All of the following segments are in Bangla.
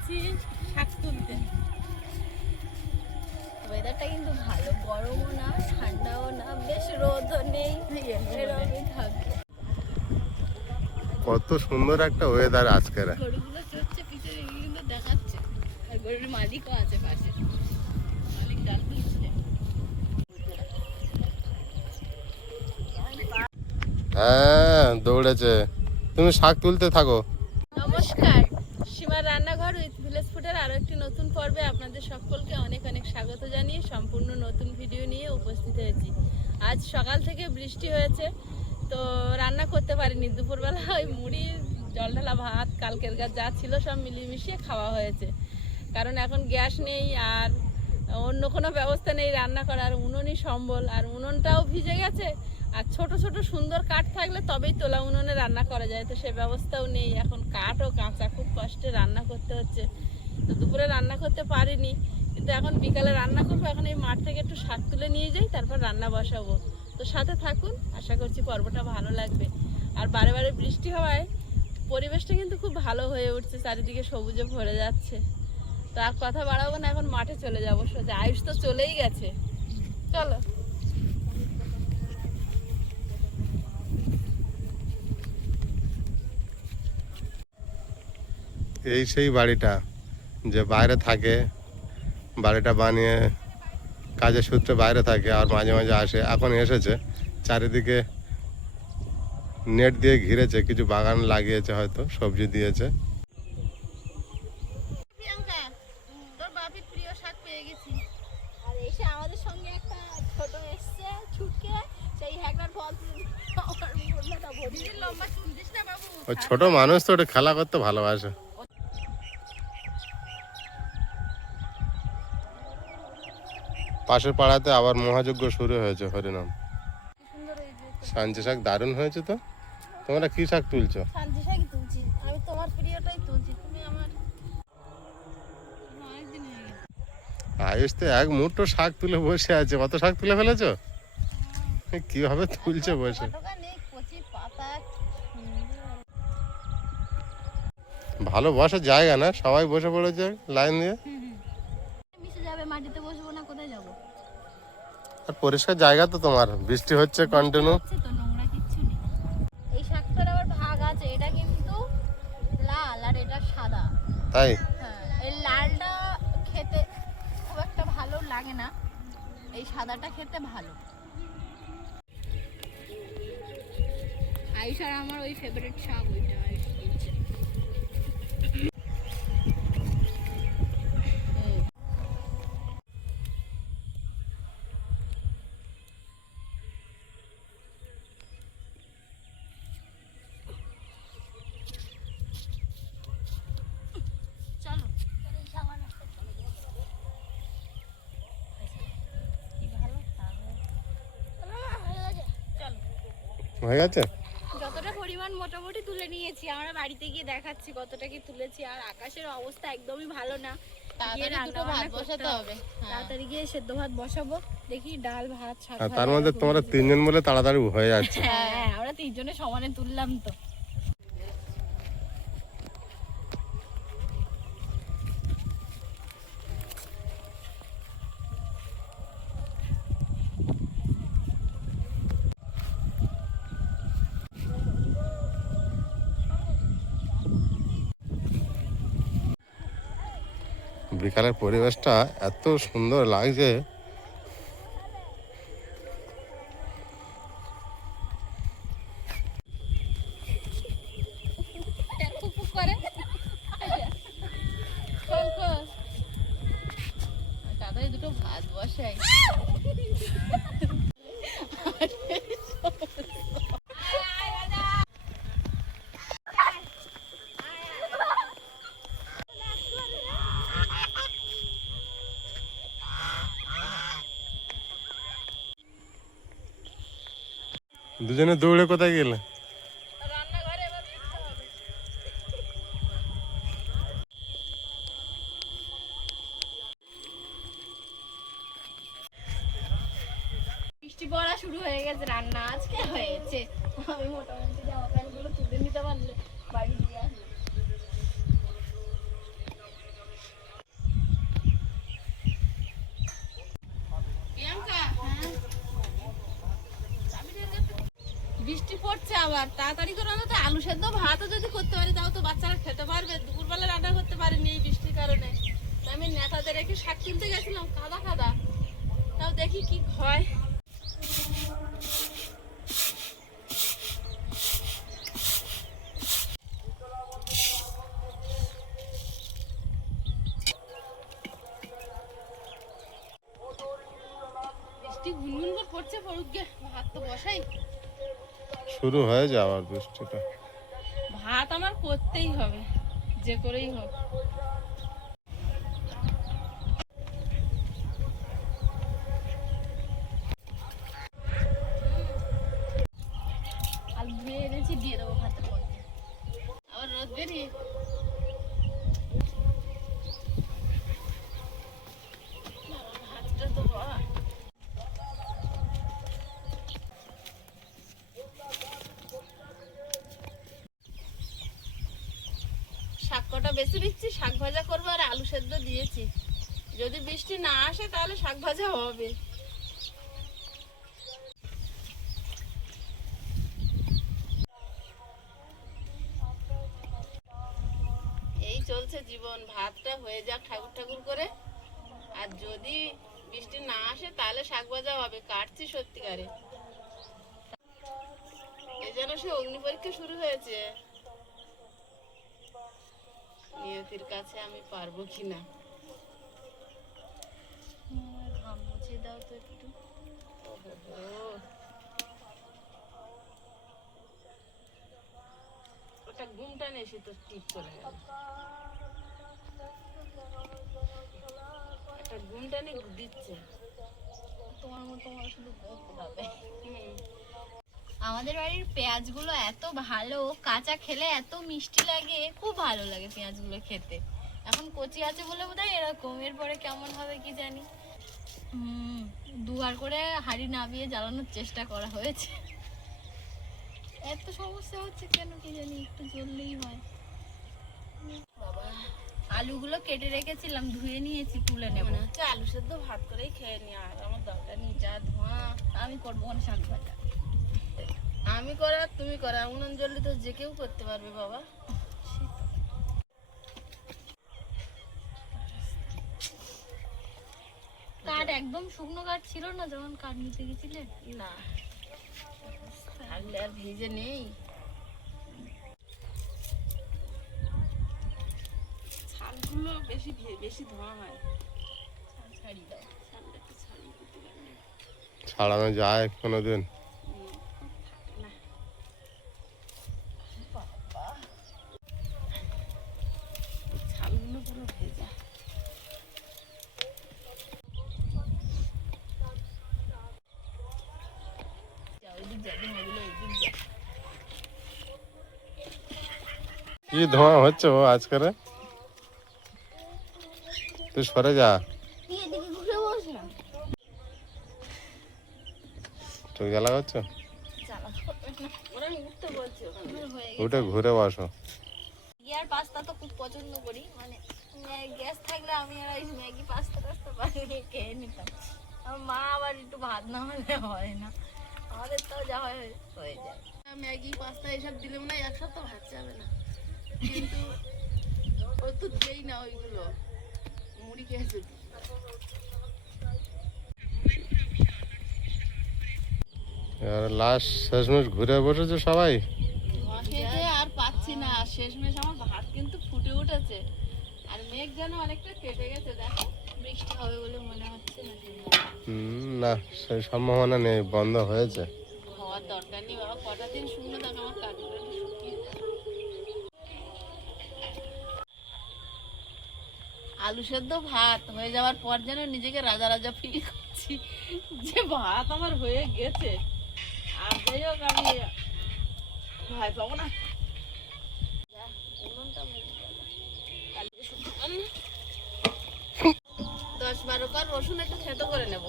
এসেছি শাক তুলতে। ওয়েদারটা কিন্তু ভালো, গরমও না ঠান্ডাও না, বেশ রোদও নেই, এরকমই থাকবে। কত সুন্দর একটা ওয়েদার আজকের। গরুগুলো চড়ছে পিছনে কিন্তু দেখাচ্ছে, আর গরুর মালিকও আছে পাশে, মালিক ডাল তুলছে। হ্যাঁ দৌড়েছে, তুমি শাক তুলতে থাকো। নমস্কার, সীমার রান্নাঘর উইথ ভিলেজ ফুডের আরো একটি নতুন পর্বে আপনাদের সকলকে অনেক অনেক স্বাগত জানিয়ে সম্পূর্ণ নতুন ভিডিও নিয়ে উপস্থিত হয়েছি। আজ সকাল থেকে বৃষ্টি হয়েছে, তো রান্না করতে পারিনি। দুপুরবেলা ওই মুড়ি, জল ঢালা ভাত, কালকের যা ছিল সব মিলিয়ে মিশিয়ে খাওয়া হয়েছে। কারণ এখন গ্যাস নেই আর অন্য কোনো ব্যবস্থা নেই রান্না করার, উনুনই সম্বল, আর উনুনটাও ভিজে গেছে। আর ছোট ছোট সুন্দর কাঠ থাকলে তবেই তোলা উনুনে রান্না করা যায়, তো সে ব্যবস্থাও নেই। এখন কাঠও কাঁচা, খুব কষ্টে রান্না করতে হচ্ছে। তো দুপুরে রান্না করতে পারিনি, কিন্তু এখন বিকালে রান্না করবো। এখন এই মাঠ থেকে একটু শাক তুলে নিয়ে যাই, তারপর রান্না বসাবো। তো সাথে থাকুন, আশা করছি পর্বটা ভালো লাগবে। আর বারে বারে বৃষ্টি হওয়ায় পরিবেশটা কিন্তু খুব ভালো হয়ে উঠছে, চারিদিকে সবুজে ভরে যাচ্ছে। তো আর কথা বাড়াবো না, এখন মাঠে চলে যাবো সোজা। আয়ুষ তো চলেই গেছে, চলো। এই সেই বাড়িটা যে বাইরে থাকে, বাড়িটা বানিয়ে কাজের সূত্রে বাইরে থাকে আর মাঝে মাঝে আসে। এখন এসেছে, চারিদিকে নেট দিয়ে ঘিরেছে, কিছু বাগান লাগিয়েছে, হয়তো সবজি দিয়েছে। প্রিয়াঙ্কা, তোর বাপির প্রিয় শাক পেয়ে গেছি। আর এসে আমাদের সঙ্গে একটা ছোট এসছে ছুটকে, সেই হ্যাকনার ফল আমার মুন্নাটা ভরি লম্বা শুনতিস না বাবু। ওই ছোট মানুষ তো, ওটা খেলা করতে ভালোবাসে। পাশের পাড়াতে আবার মহাযজ্ঞ শুরু হয়েছে, হরিনাম। সাঞ্চি শাক দারুণ হয়েছে। তো তোমরা কি শাক তুলছো? সাঞ্চি শাকই তুলছি আমি, তোমার প্রিয়টাই তুলছি, তুমি আমার। আয়ুষ তো এক মুঠো শাক তুলে বসে আছে। কত শাক তুলে ফেলেছো? কিভাবে তুলছে বসে? ভালো বসার জায়গা না, সবাই বসে পড়েছে লাইন দিয়ে। মিশে যাবে, মাটিতে বসবো না, কোথায় যাবো? আর পরিষ্কার জায়গা তো তোমার, বৃষ্টি হচ্ছে কন্টিনিউ। তো নোংরা কিচ্ছু নেই। এই শাকটার আবার ভাগ আছে, এটা কিন্তু লাল আর এটা সাদা। তাই? হ্যাঁ, এই লালটা খেতে খুব একটা ভালো লাগে না, এই সাদাটা খেতে ভালো। আয়ুষ আর আমার ওই ফেভারিট শাক, ওইটা আয়ুষ বলছে। হয়ে গেছে? যতটা পরিমাণ মোটামুটি তুলে নিয়েছি, আমরা বাড়িতে গিয়ে দেখাচ্ছি কতটা কি তুলেছি। আর আকাশের অবস্থা একদমই ভালো না, দুটো ভাত বসাতে হবে। তাড়াতাড়ি গিয়ে সেদ্ধ ভাত বসাবো, দেখি ডাল ভাত শাক। তার মধ্যে তোমরা তিনজন বলে তাড়াতাড়ি হয়ে যাচ্ছে। হ্যাঁ, আমরা তিনজনে সমানে তুললাম তো। বিকালের পরিবেশটা এত সুন্দর লাগছে। তাড়াতাড়ি দুটো ভাত বসাই। দুজনে দৌড়ে কোথায় গেলে? রান্নাঘরে এবার দেখতে হবে। বৃষ্টি পড়া শুরু হয়ে গেছে, রান্না আজকে হয়েছে। আমি মোটামুটি জামা প্যান্ট গুলো তুলে নিতে পারলে বাড়ি দিয়ে আসবো। আবার তাড়াতাড়ি করে তো আলু সেদ্ধ ভাতও যদি করতে পারি তাও তো বাচ্চারা খেতে পারবে। দুপুরবেলা রান্না করতে পারিনি এই বৃষ্টির কারণে। আমি নেতাদের রেখে শাক তুলতে গেছিলাম, কাদা কাদা, তাও দেখি কি হয়। বৃষ্টি গুনগুন করে পড়ছে, পড়ুক গে, ভাত তো বসাই। শুরু হয়ে যাওয়ার বৃষ্টিটা। ভাত আমার করতেই হবে, যে করেই হোক। আলু ধুয়ে এনেছি, দিয়ে দেবো ভাতের মধ্যে। আবার রোদ বেরিয়ে ভাতটা তো শাক কটা বেশি দিচ্ছি, শাক ভাজা করবো আর আলু সেদ্ধ দিয়েছি। যদি বৃষ্টি না আসে তাহলে শাক ভাজা হবে। এই চলছে জীবন, ভাতটা হয়ে যাক ঠাকুর ঠাকুর করে। আর যদি বৃষ্টি না আসে তাহলে শাক ভাজা হবে। কাটছি সত্যিকারে, এই যেন সে অগ্নি পরীক্ষা শুরু হয়েছে। নিয়তির কাছে আমি পারবো কিনা। ঘাম মুছে দাও তো একটু। ওটা ঘুমটা নেই, সে তো টিপ করে গেল। একটা ঘুমটা নিয়ে দিচ্ছে তোমার মতো, তোমার শুধু হবে। আমাদের বাড়ির পেঁয়াজগুলো এত ভালো, কাঁচা খেলে এত মিষ্টি লাগে, খুব ভালো লাগে পেঁয়াজগুলো খেতে। এখন কচি আছে বলে বোধহয় এরকম, এরপরে কেমন হবে কি জানি। দুবার করে হাঁড়ি নামিয়ে জ্বালানোর চেষ্টা করা হয়েছে। এত সমস্যা হচ্ছে কেন কি জানি, একটু জ্বললেই হয়। বাবা, আলুগুলো কেটে রেখেছিলাম, ধুয়ে নিয়েছি, তুলে নেব। মনে হচ্ছে আলু সেদ্ধ ভাত করেই খেয়ে নি, আর আমার দরকার নেই। যা ধোঁয়া। আমি করবো না শাক ভাজা। আমি করা তুমি করা, উনুন জ্বললে তো যে কেউ করতে পারবে বাবা। কাঠ একদম শুকনো কাঠ ছিল না যখন কাঠ নিতে গেছিলে? না, থাকলে আর ভিজে নেই। ছালগুলো বেশি বেশি ধোঁয়া হয়। ছাড়ি দাও। ছালটা একটু ছাড়িয়ে দিতে পারবে। ছাড়ানো যায় কোনোদিন? না, ছালগুলো পুরো ভেজা। কি ধোঁয়া হচ্ছে ও আজকের? তুই সরে যা, তুই জ্বালা করছো, ওরা উঠতে বলছে ওখানে। উঠে ঘুরে বসো। আর পাস্তা তো খুব পছন্দ করি, মানে গ্যাস থাকলে আমি আর ওই ম্যাগি পাস্তা টাস্তা বানিয়ে খেয়ে নিতাম। আমার মা আবার একটু ভাত না হলে হয় না, আমাদের তো যা হয় হয়ে যায়। ম্যাগি পাস্তা এসব দিলে মনে হয় এক সপ্তাহ ভাত যাবে না, কিন্তু ও তো দেই না ওইগুলো, মুড়ি খেয়েছে। এবার লাস্ট শেষমেশ ঘুরে বসেছে সবাই। ধোঁয়া খেতে আর পাচ্ছি না, শেষমেশ আমার ভাত কিন্তু ফুটে উঠেছে। আর মেঘ যেন অনেকটা কেটে গেছে, দেখো বৃষ্টি হবে বলে মনে হচ্ছে না। না, সেই সম্ভাবনা নেই, বন্ধ হয়েছে। হওয়ার দরকার নেই বাবা, কটা দিন শুকনো থাক, আমার কাঠগুলো শুকিয়ে যায়। আলু সেদ্ধ ভাত হয়ে যাওয়ার পর যেন নিজেকে রাজা রাজা ফিল করছি, যে ভাত আমার হয়ে গেছে। আর যাই হোক, আমি ভয় পাবো না। 10-12 কার রসুন একটু থেতো করে নেব।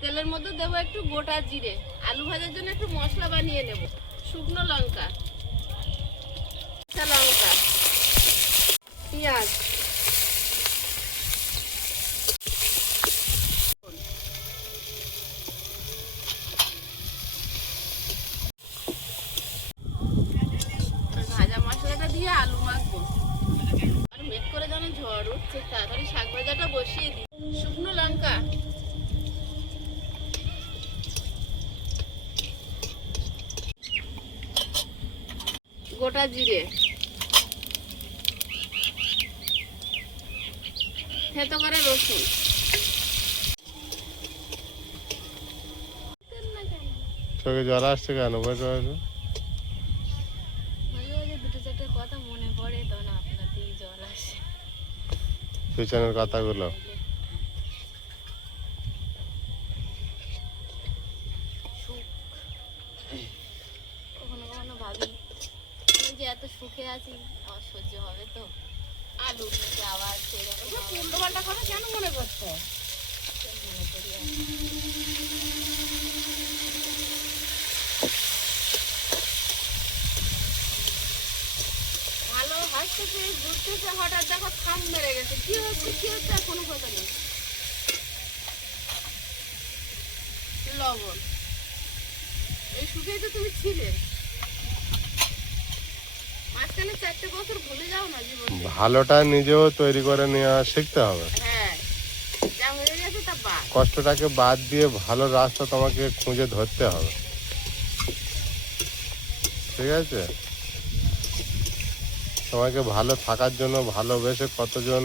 তেলের মধ্যে দেবো একটু গোটা জিরে। আলু ভাজার জন্য একটু মশলা বানিয়ে নেব। শুকনো লঙ্কা, কাঁচা লঙ্কা, পেঁয়াজ, গোটা জিরে, থেতো করে রসুন। চোখে জল আসছে কেন? বসে বসে মাঝে মাঝে দুটো চারটে কথা মনে পড়ে, তখন আপনার দিকে জল আসে। পিছনের কথাগুলো। কখনো কখনো ভাবি আমি যে এত সুখে আছি, আমার সহ্য হবে তো? আলু নাকি আবার সেরকম উল্টো পাল্টা কথা কেন মনে করছো? মনে করি আর ভালো হাসতেছে, ঘুরতেছে, হঠাৎ দেখো থাম মেরে গেছে। কি হচ্ছে কি হচ্ছে আর কোনো কথা নেই। লবণ, এই সুখেই তো তুমি ছিলে। মাঝখানে 4টে বছর ভুলে যাও না জীবন। ভালোটা নিজেও তৈরি করে নেওয়া শিখতে হবে। হ্যাঁ, যা হয়ে গেছে তা বাদ। কষ্টটাকে বাদ দিয়ে ভালো রাস্তা তোমাকে খুঁজে ধরতে হবে, ঠিক আছে? তোমাকে ভালো থাকার জন্য ভালোবেসে কতজন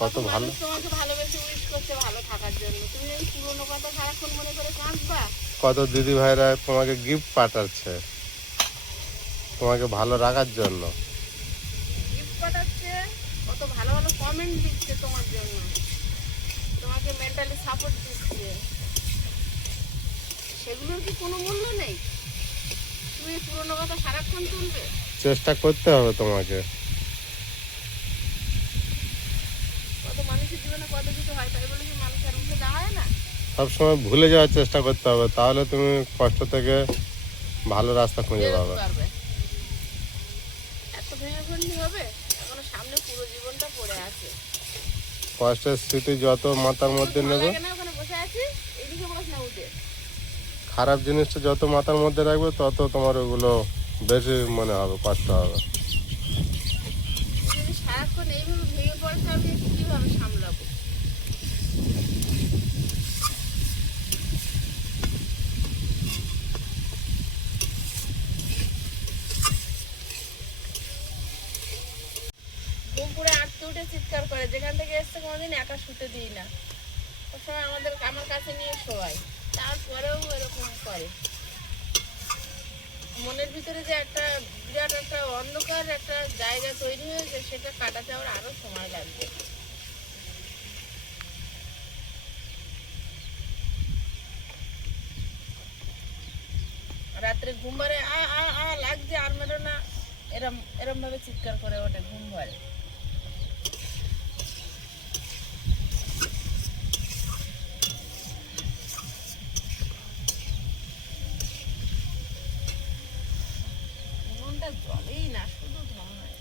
কত ভালো মানুষ তোমাকে ভালোবেসে উইশ করছে ভালো থাকার জন্য, তুমি এই পুরোনো কথা সারাক্ষণ মনে করে কাঁদবা। কত দিদি ভাইরা তোমাকে গিফট পাঠাচ্ছে তোমাকে ভালো রাখার জন্য। গিফট পাঠাচ্ছে, কত ভালো ভালো কমেন্ট দিচ্ছে তোমার জন্য, তোমাকে মেন্টালি সাপোর্ট দিচ্ছে। সেগুলোর কি কোনো মূল্য নেই? তুমি এই পুরোনো কথা সারাক্ষণ তুলবে? চেষ্টা করতে হবে তোমাকে। কত মানুষের জীবনে কত কিছু হয়, তাই বলে কি মানুষ আর উঠে দাঁড়ায় না? সবসময় ভুলে যাওয়ার চেষ্টা করতে হবে, তাহলে তুমি কষ্ট থেকে ভালো রাস্তা খুঁজে বেরোতে পাবে। পারবে। এত ভেঙে ফেললি হবে? এখনো সামনে পুরো জীবনটা পড়ে আছে। কষ্টের স্মৃতি যত মাথার মধ্যে ভালো নেবে, লাগে না ওখানে বসে আছি, এদিকে বস না উঠে। খারাপ জিনিসটা যত মাথার মধ্যে রাখবে তত তোমার ওগুলো বেশি মনে হবে, কষ্ট হবে। যদি সারাক্ষণ এইভাবে ভেঙে পড়ে আমি কিভাবে সামলাবো? দুপুরে আটকে উঠে চিৎকার করে, যেখান থেকে এসছে কোনোদিন একা শুতে দিই না, সবসময় আমার কাছে নিয়ে শোয়াই, তারপরেও এরকম করে। মনের ভিতরে যে একটা বিরাট একটা অন্ধকার একটা জায়গা তৈরি হয়েছে, সেটা কাটাতে আমার আরো সময় লাগবে। রাত্রে ঘুম পারে আ লাগছে আর মেরো না, এরম এরম ভাবে চিৎকার করে ওঠে ঘুম পারে। মনটা জলেই না, শুধু ধর্ময়।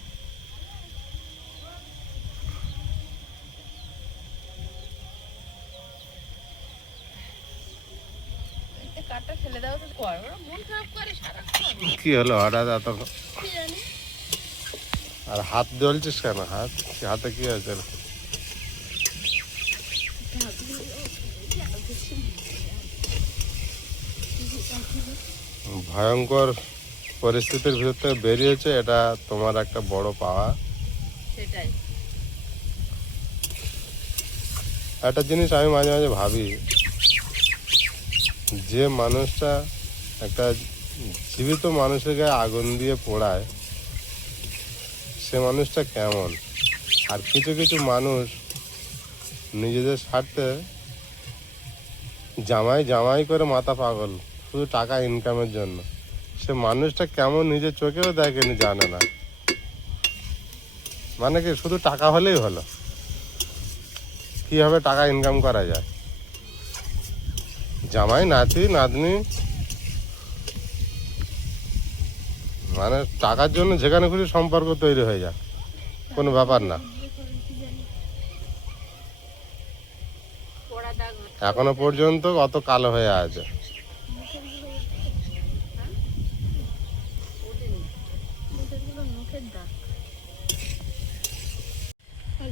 কাঠটা ফেলে দাও তো, কর ওরা মন খারাপ করে সারাক্ষণ। কি হলো হঠাৎ এত? কি জানি। আর হাত জ্বলছিস কেন? হাতে কি হয়েছে? ভয়ঙ্কর পরিস্থিতির ভিতর থেকে বেরিয়েছে, এটা তোমার একটা বড় পাওয়া। সেটাই। একটা জিনিস আমি মাঝে মাঝে ভাবি, যে মানুষটা একটা জীবিত মানুষের গায়ে আগুন দিয়ে পোড়ায়, সে মানুষটা কেমন? আর কিছু কিছু মানুষ নিজেদের স্বার্থে জামাই জামাই করে মাথা পাগল, শুধু টাকা ইনকামের জন্য। সে মানুষটা কেমন নিজের চোখেও দেখেনি, জানে না। মানে কি, শুধু টাকা হলেই হলো, কীভাবে টাকা ইনকাম করা যায়। জামাই নাতি নাতনি, মানে টাকার জন্য যেখানে খুশি সম্পর্ক তৈরি হয়ে যায়, কোনো ব্যাপার না। পোড়া দাগ এখনো পর্যন্ত অত কালো হয়ে আছে। মুখের দাগ।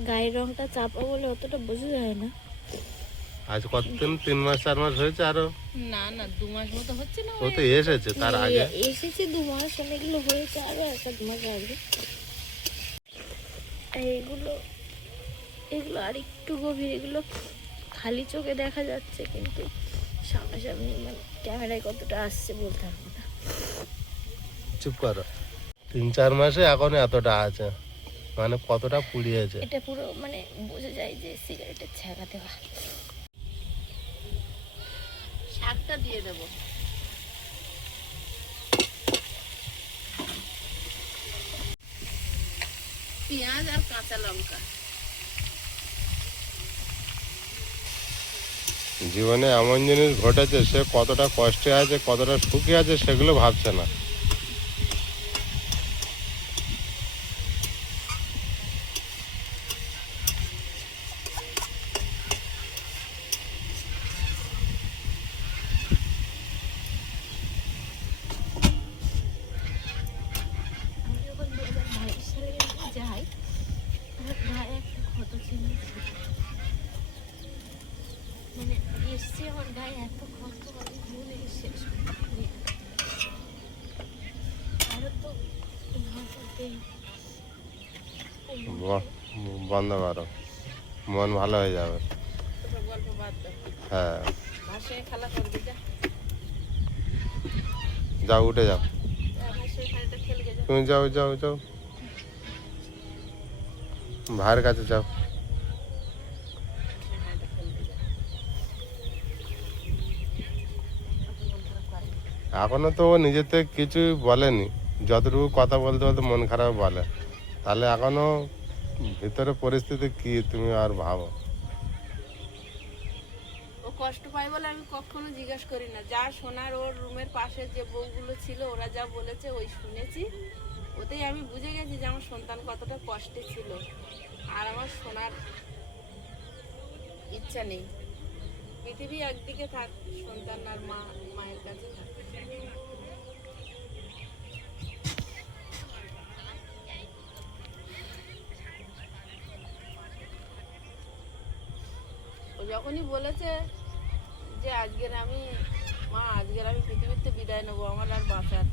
গায়ের রংটা চাপা বলে অতটা বোঝা যায় না, আজ কতদিন 3 মাস 4 মাস হয়েছে আরো? না না 2 মাস মতো হচ্ছে না। ও তো এসেছে তার আগে। এসেছে 2 মাস, অনেকগুলো হয়েছে আরো 1 মাস আগে। এইগুলো এগুলো আর একটু গভীর, এগুলো খালি চোখে দেখা যাচ্ছে, কিন্তু সামনাসামনি মানে ক্যামেরায় কতটা আসছে বলতে পারবো না। চুপ করো। 3-4 মাসে এখন এতটা আছে, মানে কতটা পুড়িয়েছে। এটা পুরো মানে বোঝা যায় যে সিগারেটের ছ্যাঁকা দেওয়া। শাকটা দিয়ে দেবো। পেঁয়াজ আর কাঁচা লঙ্কা। জীবনে এমন জিনিস ঘটেছে, সে কতটা কষ্টে আছে, কতটা সুখে আছে, সেগুলো ভাবছে না। আমি যখন 2022 সালে যাই, আমার গায়ে একটা ক্ষত ছিল, মানে এসছি আমার গায়ে এত ক্ষত, আমি ভুলে শেষ করি। আরো তো ভাষাতেই বন্ধ করো, মন ভালো হয়ে যাবে। তোর গল্প বাদ দাও, হ্যাঁ, ভাষায় খেলা করবি যা। যাও উঠে যাও, ভাষায় খালিটা খেলকে যা। তুমি যাও যাও যাও, ভাইয়ের কাছে যাও। খালিটা খেলকে যা। এখনো তো ও নিজের থেকে কিছুই বলেনি, যতটুকু কথা বলতে বলতে মন খারাপ বলে। তাহলে এখনো ভিতরে পরিস্থিতি কি তুমি আর ভাবো। ও কষ্ট পায় বলে আমি কখনো জিজ্ঞেস করি না। যা শোনার, ওর রুমের পাশে যে বউগুলো ছিল ওরা যা বলেছে ওই শুনেছি, ওতেই আমি বুঝে গেছি যে আমার সন্তান কতটা কষ্টে ছিল। আর আমার শোনার ইচ্ছা নেই। পৃথিবী একদিকে থাক, সন্তান আর মায়ের কাছে থাক। ও যখনই বলেছে যে আজকের আমি পৃথিবীতে বিদায় নেবো, আমার আর বাঁচার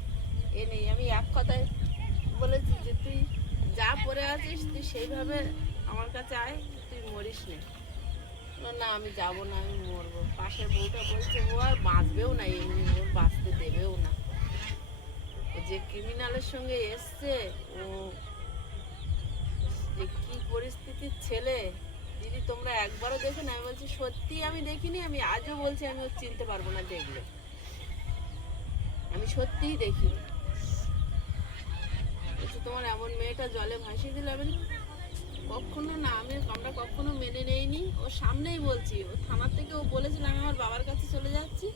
এ নেই, আমি এক কথায় বলেছি যে তুই যা পড়ে আছিস তুই সেইভাবে আমার কাছে আয়, তুই মরিস নে। না আমি যাব না, আমি মরবো। পাশের বউটা বলছে ও আর বাঁচবেও না, এমনি ওর বাঁচতে দেবেও না। ও যে ক্রিমিনালের সঙ্গে এসছে, ও যে কি পরিস্থিতির ছেলে দিদি তোমরা একবারও দেখো না। আমি বলছি সত্যি আমি দেখিনি, আমি আজও বলছি আমি ওর চিনতে পারবো না দেখলে। আমি সত্যিই দেখিনি। বলছি তোমার এমন মেয়েটা জলে ভাসিয়ে দিল। আমি কখনো না, আমরা কখনো মেনে নেইনি। ওর সামনেই বলছি, ও থানার থেকে ও বলেছিল আমি আমার বাবার কাছে চলে যাচ্ছি,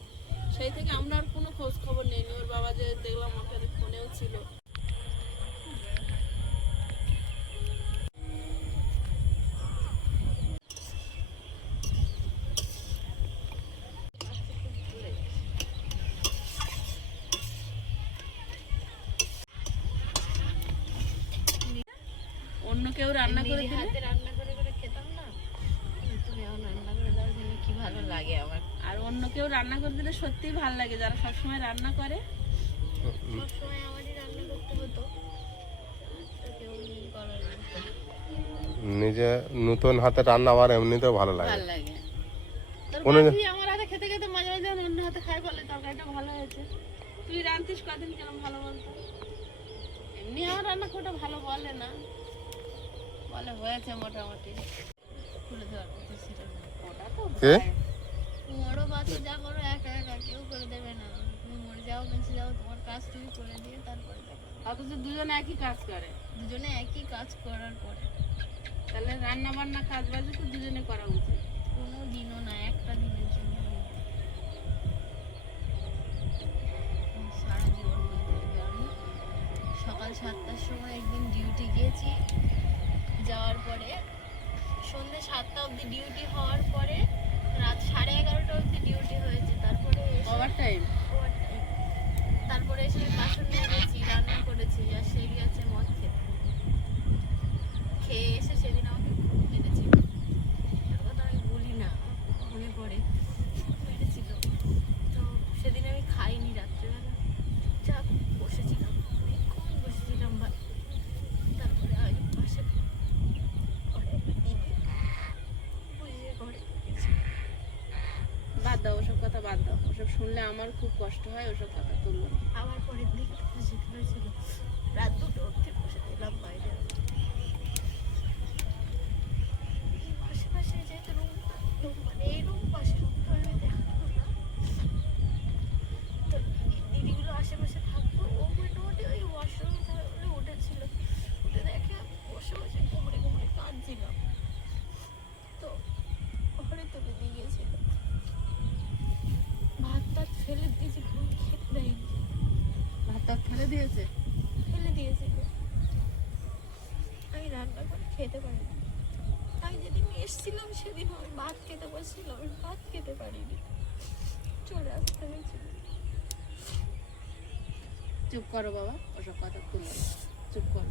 সেই থেকে আমরা আর কোনো খোঁজ খবর নেইনি। ওর বাবা যে দেখলাম ওখানে ফোনেও ছিল। অন্য কেউ রান্না করে নিজে দিলে, হাতে রান্না করে করে খেতাম না, তুমি এখন রান্না করে দাও, জন্য কি ভালো লাগে আমার। আর অন্য কেউ রান্না করে দিলে সত্যিই ভালো লাগে, যারা সবসময় রান্না করে। সবসময় আমারই রান্না করতে হতো, তো কেউ করার না। নিজে নতুন হাতে রান্না আমার এমনিতেও ভালো লাগে। ভালো লাগে। তোর কোনো- বাপি আমার হাতে খেতে খেতে মাঝে মাঝে যখন অন্য হাতে খাই বলে তরকারিটা ভালো হয়েছে। তুই রান্তিস কদিন কেমন ভালো বলতো। এমনি আমার রান্না খুব একটা ভালো বলে না, বলে হয়েছে মোটামুটি। তুলে দেওয়ার কথা সেটা না। ওটা তো কে? হয়। বড় বাচ্চা যা করো একা একা কেউ করে দেবে না, তুমি মরে যাও বেঁচে যাও, তোমার কাজ তুমি করে দিয়ে তারপরে দেখো। অথচ দুজনে একই কাজ করে। দুজনে একই কাজ করার পরে তাহলে রান্না বান্না কাজ বাজে তো দুজনে করা উচিত। কোনো দিনও না, একটা দিনের জন্য সারা জীবন মনে থাকবে। আমি সকাল 7টার সময় একদিন ডিউটি গিয়েছি, যাওয়ার পরে সন্ধ্যে 7টা অবধি ডিউটি হওয়ার পরে রাত 11:30 অবধি ডিউটি হয়েছে। তারপরে ওভার টাইম। তারপরে এসে বাসন নিয়ে গেছি, রান্না করেছি, আর সে গেছে মদ খেতে। খেয়ে এসে সেদিন আমাকে খুব মেরেছে, এর কথা আমি বলি না, মনে পড়ে। বাদ দাও, ওসব কথা বাদ দাও, ওসব শুনলে আমার খুব কষ্ট হয়, ওসব কথা তুলবো না। আবার পরের দিন যেতে হয়েছিল, রাত 2টো অবধি বসে দিলাম বাইরে। আশেপাশে যেহেতু রুম মানে এই রুম পাশে রুমটা আমি দেখাবো না, তো দিদিগুলো আশেপাশে থাকতো, ও মোটামুটি ওই ওয়াশরুম উঠেছিল, উঠে দেখে বসে বসে কোমরে কোমরে কাঁদছিলাম, তো ঘরে তুলে দিয়ে গেছিল। ভাত টাত ফেলে দিয়েছি, কোনো খেতে দেয়নি, ভাত টাত ফেলে দিয়েছে। ফেলে দিয়েছিল। আমি রান্না করে খেতে পারিনি। আমি যেদিন এসেছিলাম সেদিন আমি ভাত খেতে বসছিলাম, আমি ভাত খেতে পারিনি, চলে আসতে হয়েছিল। চুপ করো বাবা, ওসব কথা তুলবো না, চুপ করো।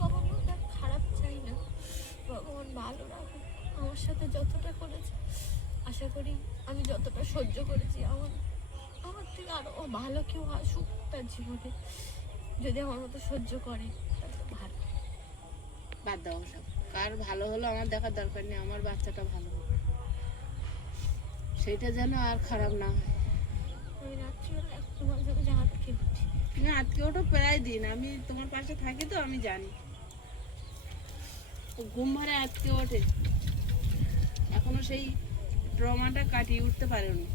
কখনো তার খারাপ চাই না, ভগবান ভালো রাখুক। আমার সাথে যতটা করেছে, আশা করি আমি যতটা সহ্য করেছি, আমার থেকে আরো ভালো কেউ আসুক তার জীবনে, যদি আমার মতো সহ্য করে তাহলে ভালো। বাদ দাও ওসব, কার ভালো হলো আমার দেখার দরকার নেই, আমার বাচ্চাটা ভালো হোক, সেইটা যেন আর খারাপ না হয়। আমি রাত্রিবেলা এখন মাঝে মাঝে হাত খেয়েছি। তুমি আজকেওটা প্রায় দিন আমি তোমার পাশে থাকি, তো আমি জানি ও ঘুম ভরে আজকে ওঠে, এখনো সেই ট্রমাটা কাটিয়ে উঠতে পারেনি।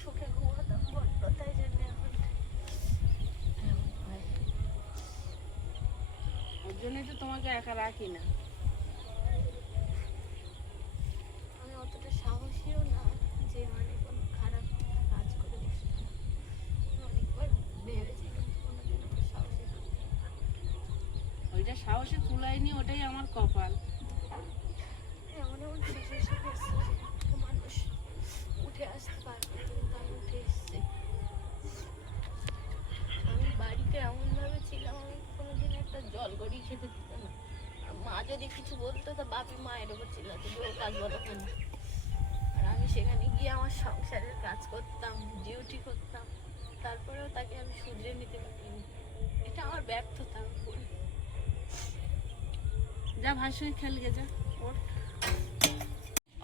সুখে ঘুমাতাম বড্ড, তাই জন্য এখন এমন হয়। ওর জন্যই তো তোমাকে একা রাখি না। আমি অতটা সাহসীও না যে মানে কোনো খারাপ কাজ করে বসে থাকবো। অনেকবার ভেবেছি কিন্তু কোনোদিন আমার সাহসী থাকতে পারিনি। ওইটা সাহসে কুলায়নি, ওটাই আমার কপাল। এমন এমন সিচুয়েশন এসছে যে একটা মানুষ উঠে আসতে পারবে, কিন্তু আমি উঠে এসেছি। আমি বাড়িতে এমনভাবে ছিলাম, আমি কোনোদিন একটা জল গড়িয়ে খেতে দিত না। আর মা যদি কিছু বলতো তো বাপি মায়ের ওপর চিল্লাতো যে ও কাজ বলো কেন। আর আমি সেখানে গিয়ে আমার সংসারের কাজ করতাম, ডিউটি করতাম, তারপরেও তাকে আমি শুধরে নিতে পারিনি। এটা আমার ব্যর্থতা, আমি বলি। যা ভাসুই খেলগে যা, ওঠ।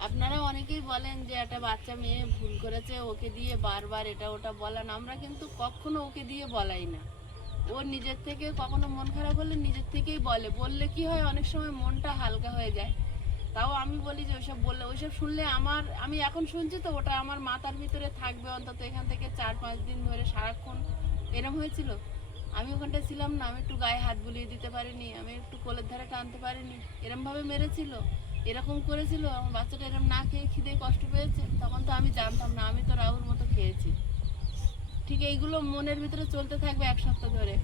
আপনারা অনেকেই বলেন যে একটা বাচ্চা মেয়ে ভুল করেছে, ওকে দিয়ে বারবার এটা ওটা বলেন, আমরা কিন্তু কখনো ওকে দিয়ে বলাই না। ও নিজের থেকে কখনো মন খারাপ হলে নিজের থেকেই বললে কি হয়, অনেক সময় মনটা হালকা হয়ে যায়। তাও আমি বলি যে ওইসব বললে, ওইসব শুনলে আমি এখন শুনছি তো ওটা আমার মাথার ভিতরে থাকবে অন্তত এখান থেকে 4-5 দিন ধরে সারাক্ষণ। এরম হয়েছিল, আমি ওখানটা ছিলাম না, আমি একটু গায়ে হাত বুলিয়ে দিতে পারিনি, আমি একটু কোলের ধারে টানতে পারিনি, এরমভাবে মেরেছিল, এরকম করেছিল, আমার বাচ্চাটা এরম না খেয়ে খিদে কষ্ট পেয়েছে, তখন তো আমি জানতাম না, আমি তো রাহুর মতো খেয়েছি। ঠিক এইগুলো মনের ভিতরে চলতে থাকবে 1 সপ্তাহ ধরে।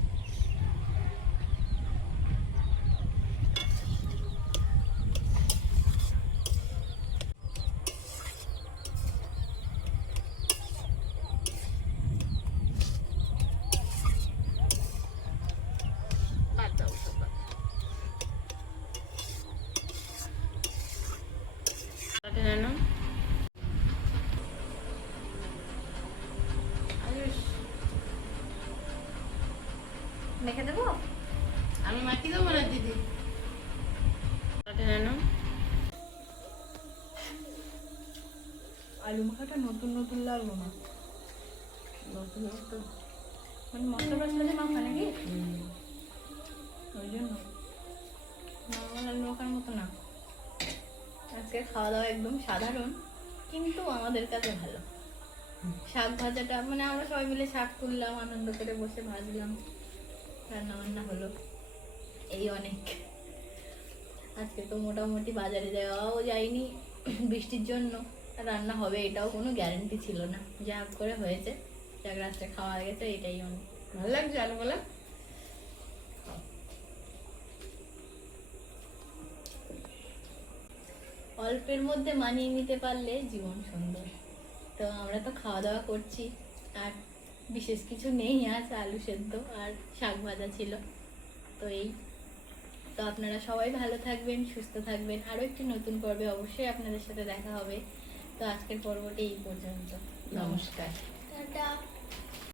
বাদ দাও ওসব কথা। জানো মেখে দেবো? আমি মাখি দেবো না দিদি, জানো আলু মাখাটা নতুন নতুন লাগলো না, নতুন নতুন মানে মশলা টসলা দিয়ে মাখা নাকি, ওই জন্য নর্মাল আলু মাখার মতো না। আজকে খাওয়া দাওয়া একদম সাধারণ, কিন্তু আমাদের কাছে ভালো। শাক ভাজাটা মানে আমরা সবাই মিলে শাক তুললাম, আনন্দ করে বসে ভাজলাম, রান্না বান্না হলো, এই অনেক। আজকে তো মোটামুটি বাজারে যাওয়াও যায়নি বৃষ্টির জন্য, আর রান্না হবে এটাও কোনো গ্যারান্টি ছিল না, যা করে হয়েছে, যাক রাত্রে খাওয়া হয়ে গেছে, এটাই অনেক। ভালো লাগছে আলু বলা। অল্পের মধ্যে মানিয়ে নিতে পারলে জীবন সুন্দর। তো আমরা তো খাওয়া দাওয়া করছি, আর বিশেষ কিছু নেই, আজ আলু সেদ্ধ আর শাক ভাজা ছিল। তো এই তো আপনারা সবাই ভালো থাকবেন, সুস্থ থাকবেন, আরও একটি নতুন পর্বে অবশ্যই আপনাদের সাথে দেখা হবে। তো আজকের পর্বটি এই পর্যন্ত, নমস্কার। টাটা।